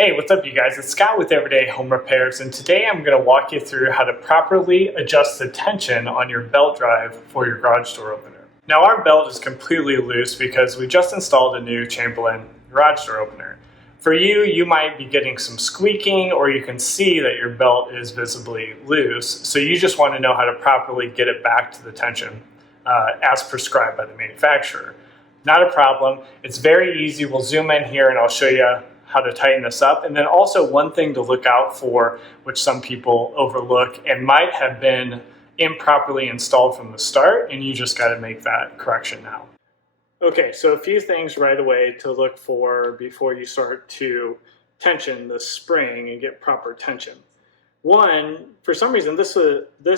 Hey, what's up you guys? It's Scott with Everyday Home Repairs, and today I'm going to walk you through how to properly adjust the tension on your belt drive for your garage door opener. Now our belt is completely loose because we just installed a new Chamberlain garage door opener. For you, you might be getting some squeaking, or you can see that your belt is visibly loose, so you just want to know how to properly get it back to the tension as prescribed by the manufacturer. Not a problem. It's very easy. We'll zoom in here and I'll show you how to tighten this up. And then also one thing to look out for, which some people overlook and might have been improperly installed from the start, and you just got to make that correction now. Okay, so a few things right away to look for before you start to tension the spring and get proper tension. One, for some reason this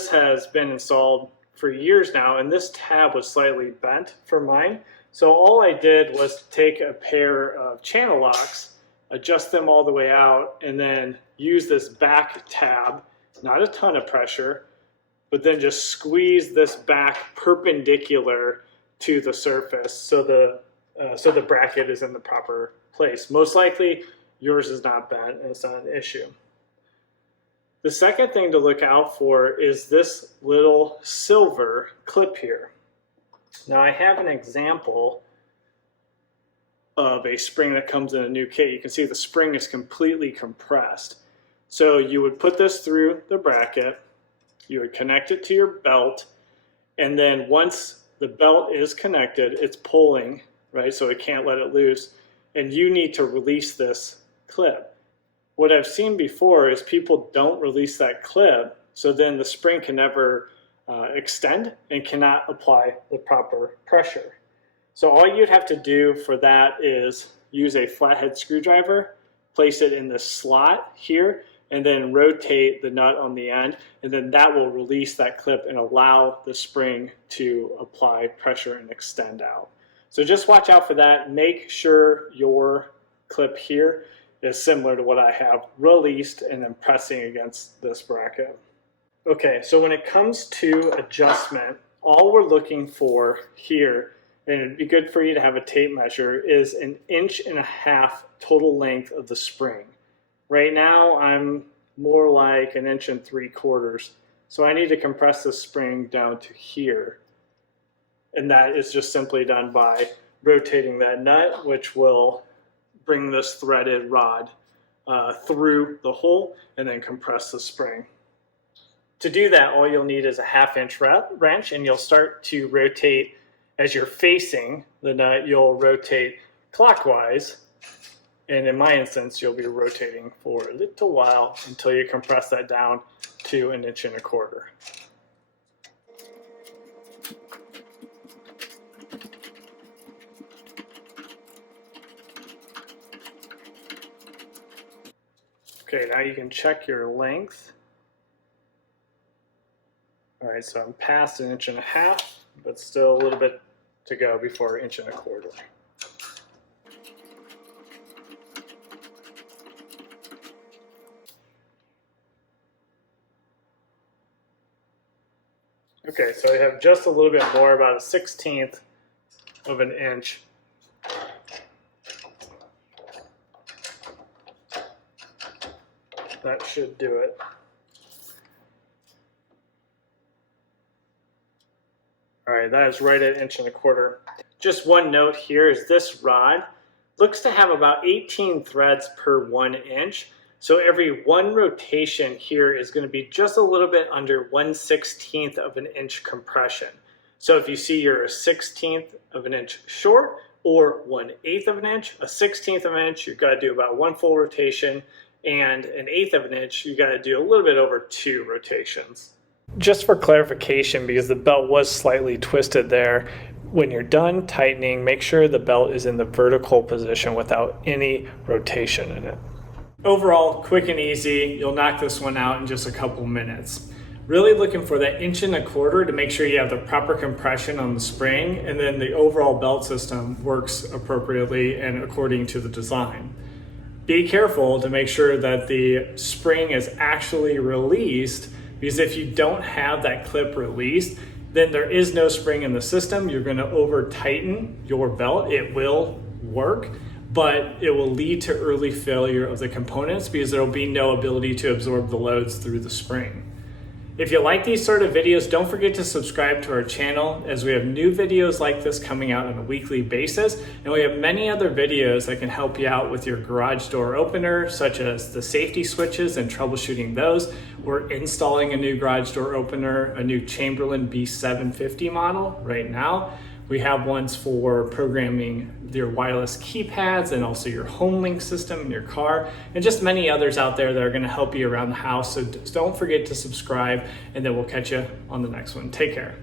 has been installed for years now, and this tab was slightly bent for mine. So all I did was take a pair of channel locks, adjust them all the way out, and then use this back tab, not a ton of pressure, but then just squeeze this back perpendicular to the surface so the bracket is in the proper place. Most likely yours is not bent and it's not an issue. The second thing to look out for is this little silver clip here. Now I have an example of a spring that comes in a new kit. You can see the spring is completely compressed. So you would put this through the bracket, you would connect it to your belt, and then once the belt is connected, it's pulling, right? So it can't let it loose, and you need to release this clip. What I've seen before is people don't release that clip, so then the spring can never extend and cannot apply the proper pressure. So all you'd have to do for that is use a flathead screwdriver, place it in the slot here, and then rotate the nut on the end, and then that will release that clip and allow the spring to apply pressure and extend out. So just watch out for that. Make sure your clip here is similar to what I have, released and then pressing against this bracket. Okay, so when it comes to adjustment, all we're looking for here, and it'd be good for you to have a tape measure, is 1.5 inches total length of the spring. Right now I'm more like 1.75 inches, so I need to compress the spring down to here, and that is just simply done by rotating that nut, which will bring this threaded rod through the hole and then compress the spring. To do that, all you'll need is a 1/2 inch wrench, and you'll start to rotate. As you're facing the nut, you'll rotate clockwise, and in my instance, you'll be rotating for a little while until you compress that down to 1.25 inches. Okay, now you can check your length. All right, so I'm past 1.5 inches, but still a little bit to go before 1.25 inches. Okay, so I have just a little bit more, about 1/16 of an inch. That should do it. All right, that is right at 1.25 inches. Just one note here is this rod looks to have about 18 threads per 1 inch. So every one rotation here is going to be just a little bit under 1/16 of an inch compression. So if you see you're 1/16 of an inch short or 1/8 of an inch, 1/16 of an inch, you've got to do about 1 full rotation, and 1/8 of an inch, you've got to do a little bit over 2 rotations. Just for clarification, because the belt was slightly twisted there, when you're done tightening, make sure the belt is in the vertical position without any rotation in it. Overall, quick and easy. You'll knock this one out in just a couple minutes. Really looking for that 1.25 inches to make sure you have the proper compression on the spring, and then the overall belt system works appropriately and according to the design. Be careful to make sure that the spring is actually released, because if you don't have that clip released, then there is no spring in the system. You're going to over tighten your belt. It will work, but it will lead to early failure of the components because there will be no ability to absorb the loads through the spring. If you like these sort of videos, don't forget to subscribe to our channel, as we have new videos like this coming out on a weekly basis, and we have many other videos that can help you out with your garage door opener, such as the safety switches and troubleshooting those. We're installing a new garage door opener, a new Chamberlain B750 model right now. We have ones for programming your wireless keypads and also your home link system in your car, and just many others out there that are going to help you around the house. So don't forget to subscribe, and then we'll catch you on the next one. Take care.